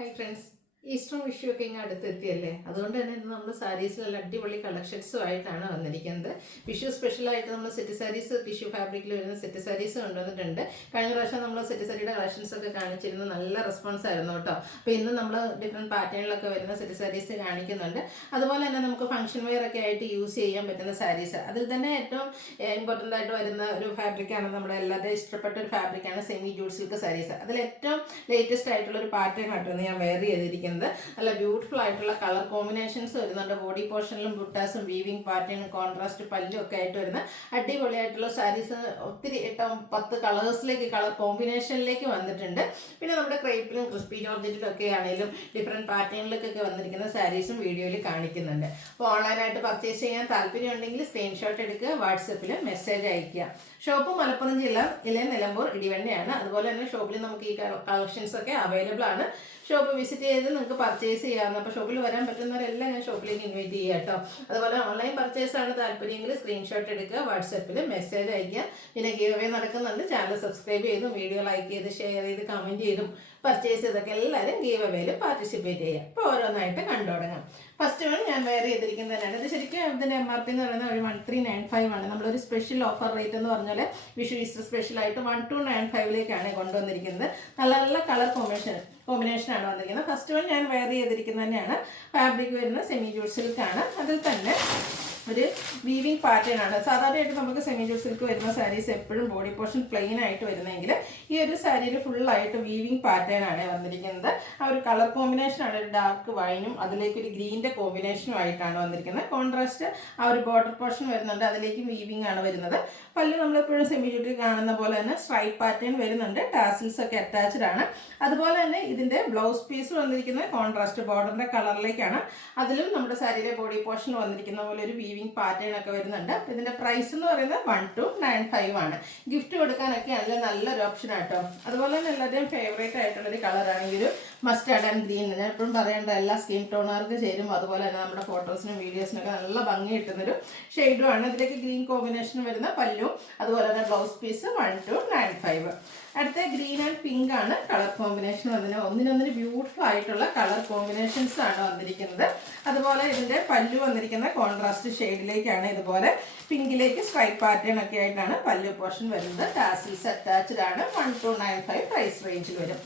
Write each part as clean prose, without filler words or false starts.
Hi friends, ഈസ്റ്ററും Vishu ഒക്കെ ഇങ്ങനെ അടുത്തെത്തിയല്ലേ. അതുകൊണ്ട് തന്നെ ഇന്ന് നമ്മൾ സാരീസിലുള്ള അടിപൊളി കളക്ഷൻസും ആയിട്ടാണ് വന്നിരിക്കുന്നത്. വിഷു സ്പെഷ്യലായിട്ട് നമ്മൾ സെറ്റ് സാരീസ് ടിഷ്യൂ ഫാബ്രിക്കിൽ വരുന്ന സെറ്റ് സാരീസ് കൊണ്ടുവന്നിട്ടുണ്ട്. കഴിഞ്ഞ പ്രാവശ്യം നമ്മൾ സെറ്റ് സാരിയുടെ കളക്ഷൻസ് ഒക്കെ കാണിച്ചിരുന്നു, നല്ല റെസ്പോൺസ് ആയിരുന്നു കേട്ടോ. അപ്പോൾ ഇന്ന് നമ്മൾ ഡിഫറെൻറ്റ് പാറ്റേണിലൊക്കെ വരുന്ന സെറ്റ് സാരീസ് കാണിക്കുന്നുണ്ട്. അതുപോലെ തന്നെ നമുക്ക് ഫംഗ്ഷൻ വെയർ ഒക്കെ ആയിട്ട് യൂസ് ചെയ്യാൻ പറ്റുന്ന സാരീസ്. അതിൽ തന്നെ ഏറ്റവും ഇമ്പോർട്ടൻ്റ് ആയിട്ട് വരുന്ന ഒരു ഫാബ്രിക്കാണ്, നമ്മുടെ എല്ലാവരുടെയും ഇഷ്ടപ്പെട്ട ഒരു ഫാബ്രിക്കാണ് സെമി ജൂട്ട് സിൽക്ക് സാരീസ്. അതിൽ ഏറ്റവും ലേറ്റസ്റ്റ് ആയിട്ടുള്ള ഒരു പാറ്റേൺ ആയിട്ടാണ് ഞാൻ വെയർ ചെയ്തിരിക്കുന്നത്. നല്ല ബ്യൂട്ടിഫുൾ ആയിട്ടുള്ള കളർ കോമ്പിനേഷൻസ് വരുന്നുണ്ട്. ബോഡി പോർഷനിലും ബുട്ടാസും വീവിങ് പാറ്റേൺ കോൺട്രാസ്റ്റ് പല്ലും ഒക്കെ ആയിട്ട് വരുന്ന അടിപൊളിയായിട്ടുള്ള സാരീസ് ഒത്തിരി 8-10 കളേഴ്സിലേക്ക് കളർ കോമ്പിനേഷനിലേക്ക് വന്നിട്ടുണ്ട്. പിന്നെ നമ്മുടെ ക്രേപ്പിലും ക്രിസ്പി ജോർജറ്റിലും ഒക്കെ ആണെങ്കിലും ഡിഫറെൻറ്റ് പാറ്റേണിലേക്കൊക്കെ വന്നിരിക്കുന്ന സാരീസും വീഡിയോയിൽ കാണിക്കുന്നുണ്ട്. അപ്പോൾ ഓൺലൈനായിട്ട് പർച്ചേസ് ചെയ്യാൻ താല്പര്യം ഉണ്ടെങ്കിൽ സ്ക്രീൻഷോട്ട് എടുക്കുക, വാട്സപ്പിൽ മെസ്സേജ് അയയ്ക്കുക. ഷോപ്പ് മലപ്പുറം ജില്ലയിലെ നിലമ്പൂർ ഇടിവണ്ണയാണ്. അതുപോലെ തന്നെ ഷോപ്പിൽ നമുക്ക് ഈ കളക്ഷൻസ് ഒക്കെ അവൈലബിൾ ആണ്. ഷോപ്പ് വിസിറ്റ് ചെയ്ത് നിങ്ങൾക്ക് പർച്ചേസ് ചെയ്യാവുന്ന. അപ്പോൾ ഷോപ്പിൽ വരാൻ പറ്റുന്നവരെല്ലാം ഞാൻ ഷോപ്പിലേക്ക് ഇൻവൈറ്റ് ചെയ്യുക കേട്ടോ. അതുപോലെ ഓൺലൈൻ പർച്ചേസാണ് താല്പര്യമെങ്കിൽ സ്ക്രീൻഷോട്ട് എടുക്കുക, വാട്സപ്പിൽ മെസ്സേജ് അയയ്ക്കുക. പിന്നെ ഗീവ് അവേ നടക്കുന്നുണ്ട്. ചാനൽ സബ്സ്ക്രൈബ് ചെയ്തും വീഡിയോ ലൈക്ക് ചെയ്ത് ഷെയർ ചെയ്ത് കമൻറ്റ് ചെയ്തും പർച്ചേസ് ചെയ്തൊക്കെ എല്ലാവരും ഗീവ് അവേയിൽ പാർട്ടിസിപ്പേറ്റ് ചെയ്യുക. അപ്പോൾ ഓരോന്നായിട്ട് കണ്ടു തുടങ്ങാം. ഫസ്റ്റ് വൺ ഞാൻ വെയർ ചെയ്തിരിക്കുന്നതന്നെയാണ്. ഇത് ശരിക്കും ഇതിൻ്റെ MRP എന്ന് പറയുന്നത് ഒരു 1395 ആണ്. നമ്മളൊരു സ്പെഷ്യൽ ഓഫർ റേറ്റ് എന്ന് പറഞ്ഞാൽ വിഷു ഈസ്റ്റർ സ്പെഷ്യലായിട്ട് 1295 കൊണ്ടുവന്നിരിക്കുന്നത്. നല്ല നല്ല കളർ കോമ്പിനേഷനാണ് വന്നിരിക്കുന്നത്. ഫസ്റ്റ് വൺ ഞാൻ വെയർ ചെയ്തിരിക്കുന്നത് തന്നെയാണ്. ഫാബ്രിക് വരുന്ന സെമി ജൂട്ട് സിൽക്കാണ്. അതിൽ തന്നെ ഒരു വീവിങ് പാറ്റേൺ ആണ്. സാധാരണയായിട്ട് നമുക്ക് സെമി ജൂട്ട് സിൽക്ക് വരുന്ന സാരീസ് എപ്പോഴും ബോഡി പോർഷൻ പ്ലെയിൻ ആയിട്ട് വരുന്നെങ്കിൽ ഈ ഒരു സാരിയിൽ ഫുള്ളായിട്ട് വീവിങ് പാറ്റേൺ ആണ് വന്നിരിക്കുന്നത്. ആ ഒരു കളർ കോമ്പിനേഷനാണ്, ഒരു ഡാർക്ക് വൈനും അതിലേക്ക് ഒരു ഗ്രീൻ്റെ കോമ്പിനേഷനും ആയിട്ടാണ് വന്നിരിക്കുന്നത്. കോൺട്രാസ്റ്റ് ആ ഒരു ബോർഡർ പോർഷൻ വരുന്നുണ്ട്, അതിലേക്ക് വീവിങ് ആണ് വരുന്നത്. പല്ല് നമ്മളെപ്പോഴും സെമി ജൂട്ടിൽ കാണുന്ന പോലെ തന്നെ സ്ട്രൈപ്പ് പാറ്റേൺ വരുന്നുണ്ട്. ടാസിൽസ് ഒക്കെ അറ്റാച്ച്ഡ് ആണ്. അതുപോലെ തന്നെ ഇതിൻ്റെ ബ്ലൗസ് പീസ് വന്നിരിക്കുന്നത് കോൺട്രാസ്റ്റ് ബോർഡറിൻ്റെ കളറിലേക്കാണ്. അതിലും നമ്മുടെ സാരിയിലെ ബോഡി പോർഷൻ വന്നിരിക്കുന്ന പോലെ ഒരു വീവിങ് പാറ്റേൺ ഒക്കെ വരുന്നുണ്ട്. ഇതിൻ്റെ പ്രൈസ് എന്ന് പറയുന്നത് 1295 ആണ്. ഗിഫ്റ്റ് കൊടുക്കാനൊക്കെ ആണെങ്കിൽ നല്ലൊരു ഓപ്ഷൻ ആട്ടോ. അതുപോലെ തന്നെ എല്ലാവരുടെയും ഫേവറേറ്റ് ആയിട്ടുള്ളൊരു കളറാണ് ഈ ഒരു മസ്റ്റാർഡ് ആൻഡ് ഗ്രീൻ. ഞാൻ എപ്പോഴും പറയേണ്ട എല്ലാ സ്കിൻ ടോണുകാർക്ക് ചേരും. അതുപോലെ തന്നെ നമ്മുടെ ഫോട്ടോസിനും വീഡിയോസിനൊക്കെ നല്ല ഭംഗി കിട്ടുന്നൊരു ഷെയ്ഡുമാണ്. ഇതിലേക്ക് ഗ്രീൻ കോമ്പിനേഷൻ വരുന്ന പല്ലും അതുപോലെ തന്നെ ബ്ലൗസ് പീസ് 1295. അടുത്ത ഗ്രീൻ ആൻഡ് പിങ്ക് ആണ് കളർ കോമ്പിനേഷൻ വന്നത്. ഒന്നിനൊന്നിന് ബ്യൂട്ടിഫുൾ ആയിട്ടുള്ള കളർ കോമ്പിനേഷൻസ് ആണ് വന്നിരിക്കുന്നത്. അതുപോലെ ഇതിൻ്റെ പല്ലു വന്നിരിക്കുന്ന കോൺട്രാസ്റ്റ് ഷെയ്ഡിലേക്കാണ്. ഇതുപോലെ പിങ്കിലേക്ക് സ്ട്രൈപ്പ് പാറ്റേൺ ഒക്കെ ആയിട്ടാണ് പല്ലു പോർഷൻ വരുന്നത്. ടാസിൽസ് അറ്റാച്ച്ഡ് ആണ്. 1295 പ്രൈസ് റേഞ്ചിൽ വരും.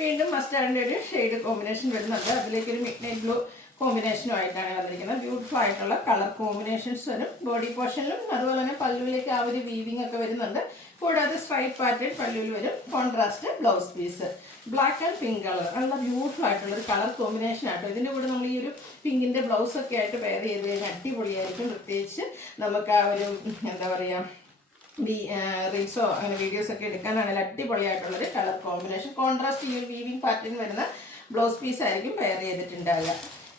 വീണ്ടും മസ്റ്റാർഡിൻ്റെ ഒരു ഷെയ്ഡ് കോമ്പിനേഷൻ വരുന്നുണ്ട്. അതിലേക്കൊരു മിഡ് നൈറ്റ് ബ്ലൂ കോമ്പിനേഷനും ആയിട്ടാണ് വന്നിരിക്കുന്നത്. ബ്യൂട്ടിഫുൾ ആയിട്ടുള്ള കളർ കോമ്പിനേഷൻസ് വരും ബോഡി പോർഷനിലും. അതുപോലെ തന്നെ പല്ലുവിലേക്ക് ആ ഒരു വീവിങ് ഒക്കെ വരുന്നുണ്ട്. കൂടാതെ സ്ട്രൈപ്പ് പാറ്റേൺ പല്ലുവിൽ വരും. Contrast blouse piece black and pink colour, നല്ല ബ്യൂട്ടിഫുൾ ആയിട്ടുള്ള ഒരു കളർ കോമ്പിനേഷൻ ആട്ടോ. ഇതിൻ്റെ കൂടെ നമ്മൾ ഈ ഒരു പിങ്കിൻ്റെ ബ്ലൗസ് ഒക്കെ ആയിട്ട് വെയർ ചെയ്ത് കഴിഞ്ഞാൽ അടിപൊളിയായിരിക്കും. പ്രത്യേകിച്ച് നമുക്ക് ആ ഒരു എന്താ പറയുക റീൽസോ അങ്ങനെ വീഡിയോസൊക്കെ എടുക്കാനാണെങ്കിൽ അടിപൊളിയായിട്ടുള്ളൊരു കളർ കോമ്പിനേഷൻ. കോൺട്രാസ്റ്റ് ഈ ഒരു വീവിങ് പാറ്റേൺ വരുന്ന ബ്ലൗസ് പീസ് ആയിരിക്കും വെയർ ചെയ്തിട്ടുണ്ടാവുക.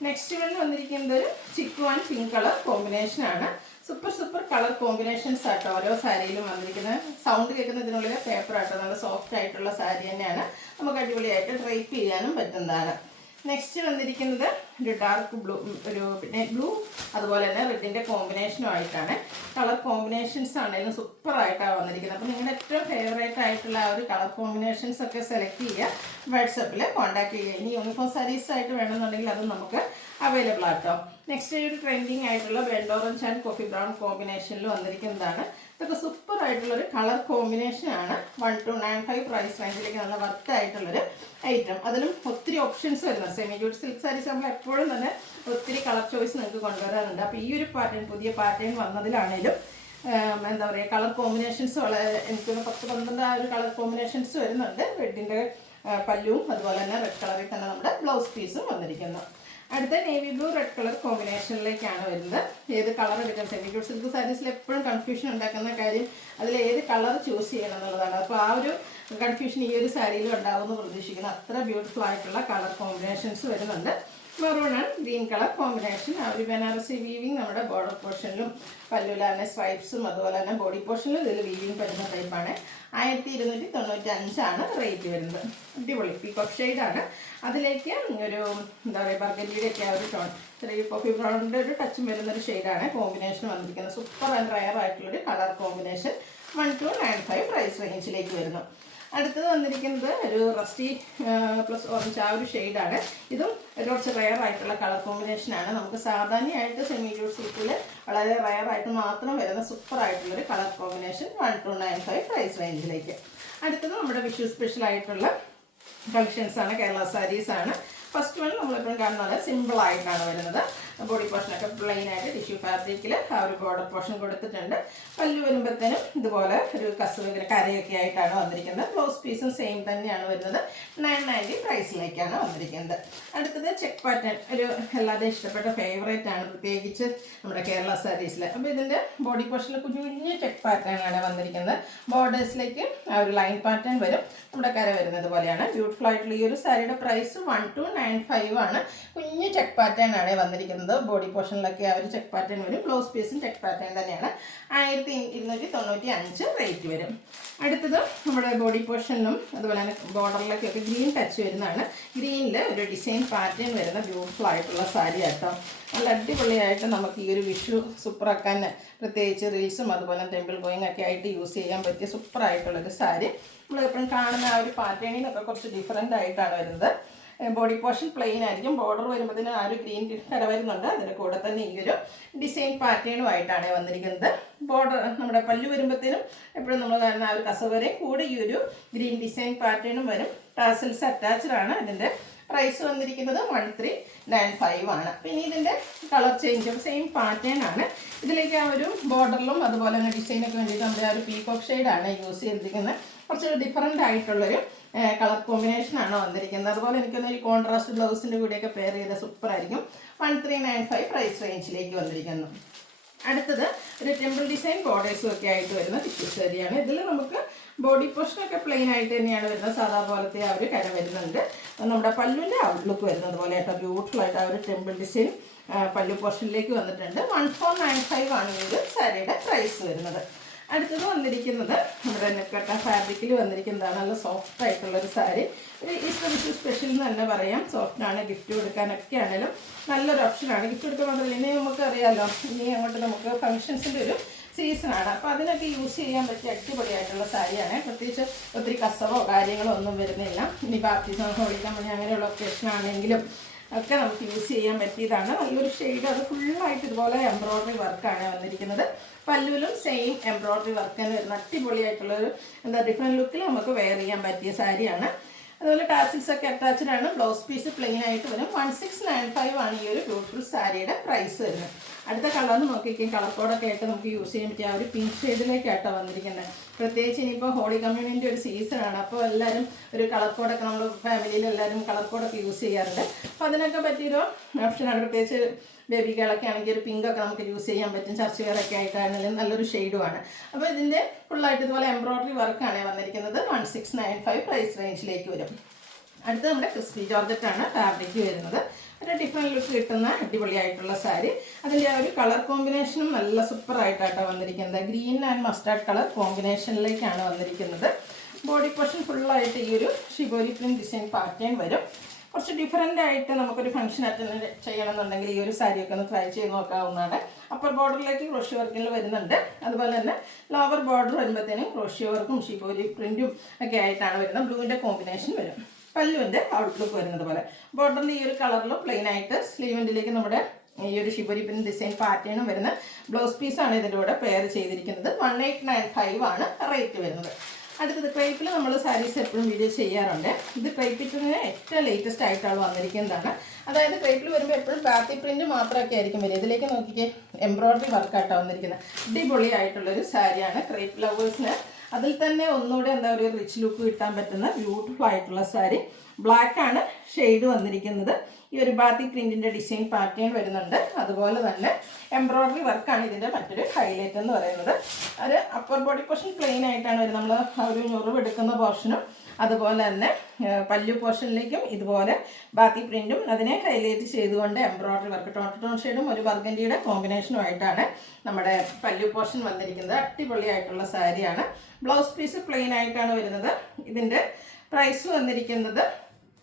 നെക്സ്റ്റ് വന്നിരിക്കുന്നത് ഒരു ചിക്കു ആൻഡ് പിങ്ക് കളർ കോമ്പിനേഷനാണ്. സൂപ്പർ കളർ കോമ്പിനേഷൻസ് ആട്ടോ ഓരോ സാരിയിലും വന്നിരിക്കുന്നത്. സൗണ്ട് കേൾക്കുന്നതിനുള്ളിൽ പേപ്പർ ആട്ടോ, നല്ല സോഫ്റ്റ് ആയിട്ടുള്ള സാരി തന്നെയാണ്. നമുക്ക് അടിപൊളിയായിട്ട് ഡ്രൈപ്പ് ചെയ്യാനും പറ്റുന്നതാണ്. നെക്സ്റ്റ് വന്നിരിക്കുന്നത് ഒരു ഡാർക്ക് ബ്ലൂ, ഒരു നെറ്റ് ബ്ലൂ, അതുപോലെ തന്നെ റെഡിൻ്റെ കോമ്പിനേഷനും ആയിട്ടാണ്. കളർ കോമ്പിനേഷൻസ് ആണെങ്കിലും സൂപ്പറായിട്ടാണ് വന്നിരിക്കുന്നത്. അപ്പോൾ നിങ്ങളുടെ ഏറ്റവും ഫേവറേറ്റ് ആയിട്ടുള്ള ആ ഒരു കളർ കോമ്പിനേഷൻസ് ഒക്കെ സെലക്ട് ചെയ്യുക, വാട്സപ്പിൽ കോൺടാക്ട് ചെയ്യുക. ഇനി യൂണിഫോം സാരീസ് ആയിട്ട് വേണമെന്നുണ്ടെങ്കിൽ അത് നമുക്ക് അവൈലബിൾ ആട്ടോ. നെക്സ്റ്റ് ഒരു ട്രെൻഡിങ് ആയിട്ടുള്ള blend orange and coffee brown കോമ്പിനേഷനിൽ വന്നിരിക്കുന്നതാണ്. ഇതൊക്കെ സൂപ്പർ ആയിട്ടുള്ളൊരു കളർ കോമ്പിനേഷനാണ്. 1295 പ്രൈസ് റേഞ്ചിലേക്ക് നല്ല വർത്ത് ആയിട്ടുള്ളൊരു ഐറ്റം. അതിലും ഒത്തിരി ഓപ്ഷൻസ് വരുന്നത്. സെമി ജൂട്ട് സിൽക്ക് സാരീസ് നമ്മൾ എപ്പോഴും തന്നെ ഒത്തിരി കളർ ചോയ്സ് നിങ്ങൾക്ക് കൊണ്ടുവരാറുണ്ട്. അപ്പോൾ ഈ ഒരു പാറ്റേൺ, പുതിയ പാറ്റേൺ വന്നതിലാണേലും എന്താ പറയുക, കളർ കോമ്പിനേഷൻസ് വളരെ എനിക്കൊന്ന് 10-12 ആ ഒരു കളർ കോമ്പിനേഷൻസ് വരുന്നുണ്ട്. റെഡിൻ്റെ പല്ലുവും അതുപോലെ തന്നെ റെഡ് കളറിൽ തന്നെ നമ്മുടെ ബ്ലൗസ് പീസും വന്നിരിക്കുന്നു. അടുത്ത നേവി ബ്ലൂ റെഡ് കളർ കോമ്പിനേഷനിലേക്കാണ് വരുന്നത്. ഏത് കളർ എടുക്കാം? സെമി ജൂട്ട് സിൽക്ക് സാരീസിൽ എപ്പോഴും കൺഫ്യൂഷൻ ഉണ്ടാക്കുന്ന കാര്യം അതിൽ ഏത് കളർ ചൂസ് ചെയ്യണം എന്നുള്ളതാണ്. അപ്പോൾ ആ ഒരു കൺഫ്യൂഷൻ ഈ ഒരു സാരിയിലും ഉണ്ടാവുമെന്ന് പ്രതീക്ഷിക്കുന്നു. അത്ര ബ്യൂട്ടിഫുൾ ആയിട്ടുള്ള കളർ കോമ്പിനേഷൻസ് വരുന്നുണ്ട്. Maroon and green colour combination. ആ ഒരു ബനാറസി വീവിങ് നമ്മുടെ ബോർഡർ പോർഷനിലും പല്ലുവിൽ തന്നെ സ്ട്രൈപ്സും അതുപോലെ തന്നെ ബോഡി പോർഷനിലും ഇതിൽ വീവിങ് വരുന്ന ടൈപ്പാണ്. 1295 റേറ്റ് വരുന്നത്. അടിപൊളി പീകോക്ക് ഷെയ്ഡാണ്. അതിലേക്ക് ഒരു എന്താ പറയുക ബർഗൻഡിയുടെ ഒക്കെ ആ ഒരു ടോൺ, ചെറിയ കോഫി ബ്രൗണിൻ്റെ ഒരു ടച്ചും വരുന്നൊരു ഷെയ്ഡാണ് കോമ്പിനേഷൻ വന്നിരിക്കുന്നത്. സൂപ്പർ ആൻഡ് റയർ ആയിട്ടുള്ളൊരു കളർ കോമ്പിനേഷൻ. 1295 പ്രൈസ് റേഞ്ചിലേക്ക് വരുന്നു. അടുത്തത് വന്നിരിക്കുന്നത് ഒരു റസ്റ്റി പ്ലസ് ഓറഞ്ച് ആ ഒരു ഷെയ്ഡാണ്. ഇതും കുറച്ച് റെയർ ആയിട്ടുള്ള കളർ കോമ്പിനേഷനാണ്. നമുക്ക് സാധാരണയായിട്ട് സെമി ഡ്യൂഡ് സിൽക്കിൽ വളരെ റെയർ ആയിട്ട് മാത്രം വരുന്ന സൂപ്പർ ആയിട്ടുള്ളൊരു കളർ കോമ്പിനേഷൻ 1295 പ്രൈസ് റേഞ്ചിലേക്ക്. അടുത്തത് നമ്മുടെ വിഷു സ്പെഷ്യൽ ആയിട്ടുള്ള കളക്ഷൻസാണ്, കേരള സാരീസാണ്. ഫസ്റ്റ് വൺ നമ്മളിപ്പം കാണുന്നത് സിമ്പിളായിട്ടാണ് വരുന്നത്. ബോഡി പോർഷനൊക്കെ പ്ലെയിനായിട്ട് ടിഷ്യൂ ഫാബ്രിക്കിൽ ആ ഒരു ബോർഡർ പോർഷൻ കൊടുത്തിട്ടുണ്ട്. പല്ല് വരുമ്പോഴത്തേനും ഇതുപോലെ ഒരു കസവ് കരയൊക്കെ ആയിട്ടാണ് വന്നിരിക്കുന്നത്. ബ്ലൗസ് പീസും സെയിം തന്നെയാണ് വരുന്നത്. 990 പ്രൈസിലേക്കാണ് വന്നിരിക്കുന്നത്. അടുത്തത് ചെക്ക് പാറ്റേൺ, ഒരു എല്ലാവരുടെയും ഇഷ്ടപ്പെട്ട ഫേവറേറ്റ് ആണ്, പ്രത്യേകിച്ച് നമ്മുടെ കേരള സാരീസിൽ. അപ്പോൾ ഇതിൻ്റെ ബോഡി പോർഷനിൽ കുഞ്ഞു കുഞ്ഞു ചെക്ക് പാറ്റേൺ ആണ് വന്നിരിക്കുന്നത്. ബോർഡേഴ്സിലേക്ക് ആ ഒരു ലൈൻ പാറ്റേൺ വരും. നമ്മുടെ കര വരുന്നത് പോലെയാണ്. ബ്യൂട്ടിഫുൾ ആയിട്ടുള്ള ഈ ഒരു സാരിയുടെ പ്രൈസ് 1295 ആണ്. കുഞ്ഞു ചെക്ക് പാറ്റേൺ ആണ് വന്നിരിക്കുന്നത്. ബോഡി പോർഷനിലൊക്കെ ആ ഒരു ചെക്ക് പാറ്റേൺ വരും. ബ്ലൗസ് പീസും ചെക്ക് പാറ്റേൺ തന്നെയാണ്. 1295 റേറ്റ് വരും. അടുത്തത് നമ്മുടെ ബോഡി പോർഷനിലും അതുപോലെ തന്നെ ബോർഡറിലേക്കൊക്കെ ഗ്രീൻ ടച്ച് വരുന്നതാണ്. ഗ്രീനിൽ ഒരു ഡിസൈൻ പാറ്റേൺ വരുന്ന ബ്യൂട്ടിഫുൾ ആയിട്ടുള്ള സാരി ആട്ടോ. നല്ല അടിപൊളിയായിട്ട് നമുക്ക് ഈ ഒരു വിഷു സൂപ്പറാക്കാൻ, പ്രത്യേകിച്ച് റീൽസും അതുപോലെ ടെമ്പിൾ ഗോയിങ് ഒക്കെ ആയിട്ട് യൂസ് ചെയ്യാൻ പറ്റിയ സൂപ്പറായിട്ടുള്ളൊരു സാരി. നമ്മളെപ്പോഴും കാണുന്ന ആ ഒരു പാറ്റേണിൽ നിന്നൊക്കെ കുറച്ച് ഡിഫറെൻ്റ് ആയിട്ടാണ് വരുന്നത്. ബോഡി പോർഷൻ പ്ലെയിൻ ആയിരിക്കും. ബോർഡർ വരുമ്പോഴത്തേനും ആ ഒരു ഗ്രീൻ കര വരുന്നുണ്ട്. അതിൻ്റെ കൂടെ തന്നെ ഈ ഒരു ഡിസൈൻ പാറ്റേണുമായിട്ടാണ് വന്നിരിക്കുന്നത്. ബോർഡർ നമ്മുടെ പല്ല് വരുമ്പോഴത്തേനും എപ്പോഴും നമ്മൾ കാണുന്ന ആ ഒരു കസവരയും കൂടെ ഈ ഒരു ഗ്രീൻ ഡിസൈൻ പാറ്റേണും വരും. ടാസൽസ് അറ്റാച്ച്ഡ് ആണ്. ഇതിൻ്റെ പ്രൈസ് വന്നിരിക്കുന്നത് 1395 ആണ്. പിന്നെ ഇതിൻ്റെ കളർ ചേഞ്ചും സെയിം പാറ്റേൺ ആണ്. ഇതിലേക്ക് ആ ഒരു ബോർഡറിലും അതുപോലെ തന്നെ ഡിസൈനൊക്കെ വേണ്ടിയിട്ട് നമ്മുടെ ആ ഒരു പീകോക്ക് ഷെയ്ഡാണ് യൂസ് ചെയ്തിരിക്കുന്നത്. കുറച്ചൊരു ഡിഫറൻ്റ് ആയിട്ടുള്ളൊരു കളർ കോമ്പിനേഷനാണ് വന്നിരിക്കുന്നത്. അതുപോലെ എനിക്കൊന്ന് ഈ കോൺട്രാസ്റ്റ് ബ്ലൗസിൻ്റെ കൂടെയൊക്കെ പെയർ ചെയ്ത സൂപ്പറായിരിക്കും. 1395 പ്രൈസ് റേഞ്ചിലേക്ക് വന്നിരിക്കുന്നു. അടുത്തത് ഒരു ടെമ്പിൾ ഡിസൈൻ ബോർഡേഴ്സും ഒക്കെ ആയിട്ട് വരുന്ന ടിഷ്യൂ സാരിയാണ്. ഇതിൽ നമുക്ക് ബോഡി പോർഷനൊക്കെ പ്ലെയിൻ ആയിട്ട് തന്നെയാണ് വരുന്നത്. സാധാ പോലത്തെ ആ ഒരു കര വരുന്നുണ്ട്. നമ്മുടെ പല്ലുവിൻ്റെ ഔട്ട്ലുക്ക് വരുന്നത് പോലെ കേട്ടോ, ബ്യൂട്ടിഫുൾ ആയിട്ട് ആ ഒരു ടെമ്പിൾ ഡിസൈൻ പല്ലു പോർഷനിലേക്ക് വന്നിട്ടുണ്ട്. 1495 ആണ് ഈ ഒരു സാരിയുടെ പ്രൈസ് വരുന്നത്. അടുത്തത് വന്നിരിക്കുന്നത് നമ്മുടെ നെക്കട്ട ഫാബ്രിക്കിൽ വന്നിരിക്കുന്നതാണ്. നല്ല സോഫ്റ്റ് ആയിട്ടുള്ളൊരു സാരി. ഒരു ഈസ്റ്റർ വിഷു സ്പെഷ്യൽ എന്ന് തന്നെ പറയാം. സോഫ്റ്റാണ്, ഗിഫ്റ്റ് കൊടുക്കാനൊക്കെ ആണെങ്കിലും നല്ലൊരു ഓപ്ഷനാണ്. ഗിഫ്റ്റ് കൊടുക്കാൻ മാത്രമല്ല, ഇനി നമുക്കറിയാമല്ലോ ഇനി അങ്ങോട്ട് നമുക്ക് ഫംഗ്ഷൻസിൻ്റെ ഒരു സീസണാണ്. അപ്പോൾ അതിനൊക്കെ യൂസ് ചെയ്യാൻ പറ്റിയ അടിപൊളിയായിട്ടുള്ള സാരിയാണ്. പ്രത്യേകിച്ച് ഒത്തിരി കസവോ കാര്യങ്ങളോ ഒന്നും വരുന്നില്ല. ഇനി ബാപ്റ്റിസം, ഹോളി കമ്പനി അങ്ങനെയുള്ള ഒക്കേഷനാണെങ്കിലും ഒക്കെ നമുക്ക് യൂസ് ചെയ്യാൻ പറ്റിയതാണ്. നല്ലൊരു ഷെയ്ഡ്. അത് ഫുള്ളായിട്ട് ഇതുപോലെ എംബ്രോയ്ഡറി വർക്കാണ് വന്നിരിക്കുന്നത്. പല്ലുവിലും സെയിം എംബ്രോയ്ഡറി വർക്ക് തന്നെ വരുന്ന അടിപൊളിയായിട്ടുള്ളൊരു ഡിഫറെൻറ്റ് ലുക്കിൽ നമുക്ക് വെയർ ചെയ്യാൻ പറ്റിയ സാരിയാണ്. അതുപോലെ ടാസിൽസ് ഒക്കെ അറ്റാച്ച്ഡ് ആണ്. ബ്ലൗസ് പീസ് പ്ലെയിൻ ആയിട്ട് വരും. 1695 ആണ് ഈ ഒരു ബ്യൂട്ടിഫുൾ സാരിയുടെ പ്രൈസ് വരുന്നത്. അടുത്ത കളർ നോക്കിയിരിക്കും. കളർ കോഡൊക്കെ ആയിട്ട് നമുക്ക് യൂസ് ചെയ്യാൻ പറ്റിയ ആ ഒരു പിങ്ക് ഷെയ്ഡിലേക്കായിട്ടോ വന്നിരിക്കുന്നത്. പ്രത്യേകിച്ച് ഇനിയിപ്പോൾ ഹോളി കമ്മ്യൂണിൻ്റെ ഒരു സീസണാണ്. അപ്പോൾ എല്ലാവരും ഒരു കളർ കോഡൊക്കെ നമ്മൾ ഫാമിലിയിൽ എല്ലാവരും കളർ കോഡൊക്കെ യൂസ് ചെയ്യാറുണ്ട്. അപ്പോൾ അതിനൊക്കെ പറ്റിയൊരു ഓപ്ഷനാണ്. പ്രത്യേകിച്ച് ബേബി ഗേളൊക്കെ ആണെങ്കിൽ ഒരു പിങ്കൊക്കെ നമുക്ക് യൂസ് ചെയ്യാൻ പറ്റും. ചർച്ച് വെയറൊക്കെ ആയിട്ടാണെങ്കിലും നല്ലൊരു ഷെയ്ഡുമാണ്. അപ്പോൾ ഇതിൻ്റെ ഫുള്ളായിട്ട് ഇതുപോലെ എംബ്രോയ്ഡറി വർക്കാണ് വന്നിരിക്കുന്നത്. 1695 പ്രൈസ് റേഞ്ചിലേക്ക് വരും. അടുത്ത് നമ്മുടെ ക്രിസ്പി ജോർജറ്റാണ് ഫാബ്രിക് വരുന്നത്. ഒരു ഡിഫറെൻറ്റ് ലുക്ക് കിട്ടുന്ന അടിപൊളിയായിട്ടുള്ള സാരി. അതിൻ്റെ ആ ഒരു കളർ കോമ്പിനേഷനും നല്ല സൂപ്പറായിട്ടാണ് വന്നിരിക്കുന്നത്. ഗ്രീൻ ആൻഡ് മസ്റ്റാർഡ് കളർ കോമ്പിനേഷനിലേക്കാണ് വന്നിരിക്കുന്നത്. ബോഡി പോർഷൻ ഫുള്ളായിട്ട് ഈ ഒരു ഷിബോരി പ്രിന്റ് ഡിസൈൻ പാറ്റേൺ വരും. കുറച്ച് ഡിഫറെൻ്റ് ആയിട്ട് നമുക്കൊരു ഫംഗ്ഷൻ അറ്റൻഡ് ചെയ്യണമെന്നുണ്ടെങ്കിൽ ഈ ഒരു സാരിയൊക്കെ ഒന്ന് ട്രൈ ചെയ്ത് നോക്കാവുന്നതാണ്. അപ്പർ ബോർഡറിലേക്ക് ക്രോഷ്യോ വർക്കിൽ വരുന്നുണ്ട്. അതുപോലെ തന്നെ ലോവർ ബോർഡർ വരുമ്പോഴത്തേനും ക്രോഷ്യോ വർക്കും ഷിബോരി പ്രിൻറ്റും ഒക്കെ ആയിട്ടാണ് വരുന്നത്. ബ്ലൂവിൻ്റെ കോമ്പിനേഷൻ വരും. പല്ലുവിൻ്റെ ഔട്ട്ലുക്ക് വരുന്നത് പോലെ ബോർഡറിൽ ഈ ഒരു കളറിൽ പ്ലെയിൻ ആയിട്ട് സ്ലീവെൻറ്റിലേക്ക് നമ്മുടെ ഈ ഒരു ഷിബോരി പ്രിന്റ് ഡിസൈൻ പാറ്റേണും വരുന്ന ബ്ലൗസ് പീസാണ് ഇതിൻ്റെ കൂടെ പെയർ ചെയ്തിരിക്കുന്നത്. 1895 ആണ് റേറ്റ് വരുന്നത്. അടുത്തത് ക്രേപ്പിൽ നമ്മൾ സാരീസ് എപ്പോഴും വീഡിയോ ചെയ്യാറുണ്ട്. ഇത് ക്രേപ്പിറ്റിന് ഏറ്റവും ലേറ്റസ്റ്റ് ആയിട്ടാണ് വന്നിരിക്കുന്നതാണ്. അതായത് ക്രേപ്പിൽ വരുമ്പോൾ എപ്പോഴും ബാത്തി പ്രിൻറ്റ് മാത്രമൊക്കെ ആയിരിക്കും വരിക. ഇതിലേക്ക് നോക്കിക്കേ, എംബ്രോയ്ഡറി വർക്കായിട്ടാണ് വന്നിരിക്കുന്നത്. അടിപൊളി ആയിട്ടുള്ളൊരു സാരിയാണ്. ക്രേപ്പ് ലവേഴ്സിന് അതിൽ തന്നെ ഒന്നുകൂടെ എന്താ ഒരു റിച്ച് ലുക്ക് കിട്ടാൻ പറ്റുന്ന ബ്യൂട്ടിഫുൾ ആയിട്ടുള്ള സാരി. ബ്ലാക്ക് ആണ് ഷെയ്ഡ് വന്നിരിക്കുന്നത്. ഈ ഒരു ബാത്തി പ്രിൻറ്റിൻ്റെ ഡിസൈൻ പാറ്റേൺ വരുന്നുണ്ട്. അതുപോലെ തന്നെ എംബ്രോയ്ഡറി വർക്കാണ് ഇതിൻ്റെ മറ്റൊരു ഹൈലൈറ്റ് എന്ന് പറയുന്നത്. അത് അപ്പർ ബോഡി പോർഷൻ പ്ലെയിൻ ആയിട്ടാണ് വരുന്നത്. നമ്മൾ ആ ഒരു ഞുറിവെടുക്കുന്ന പോർഷനും അതുപോലെ തന്നെ പല്ലു പോർഷനിലേക്കും ഇതുപോലെ ബാത്തി പ്രിൻറ്റും അതിനെ ഹൈലൈറ്റ് ചെയ്തുകൊണ്ട് എംബ്രോയ്ഡറി വർക്ക് ടോൺ ഷെയ്ഡും ഒരു ബർഗൻഡിയുടെ കോമ്പിനേഷനുമായിട്ടാണ് നമ്മുടെ പല്ലു പോർഷൻ വന്നിരിക്കുന്നത്. അടിപൊളിയായിട്ടുള്ള സാരിയാണ്. ബ്ലൗസ് പീസ് പ്ലെയിൻ ആയിട്ടാണ് വരുന്നത്. ഇതിൻ്റെ പ്രൈസ് വന്നിരിക്കുന്നത്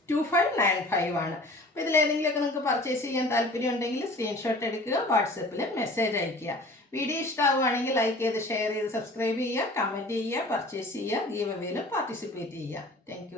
2595 ആണ്. അപ്പോൾ ഇതിലേതെങ്കിലുമൊക്കെ നിങ്ങൾക്ക് പർച്ചേസ് ചെയ്യാൻ താല്പര്യം ഉണ്ടെങ്കിൽ സ്ക്രീൻഷോട്ട് എടുക്കുക, വാട്സപ്പിൽ മെസ്സേജ് അയയ്ക്കുക. വീഡിയോ ഇഷ്ടമാവുകയാണെങ്കിൽ ലൈക്ക് ചെയ്ത് ഷെയർ ചെയ്ത് സബ്സ്ക്രൈബ് ചെയ്യുക, കമൻറ്റ് ചെയ്യുക, പർച്ചേസ് ചെയ്യുക, ഗീവ് അവേയിലും പാർട്ടിസിപ്പേറ്റ് ചെയ്യുക. താങ്ക്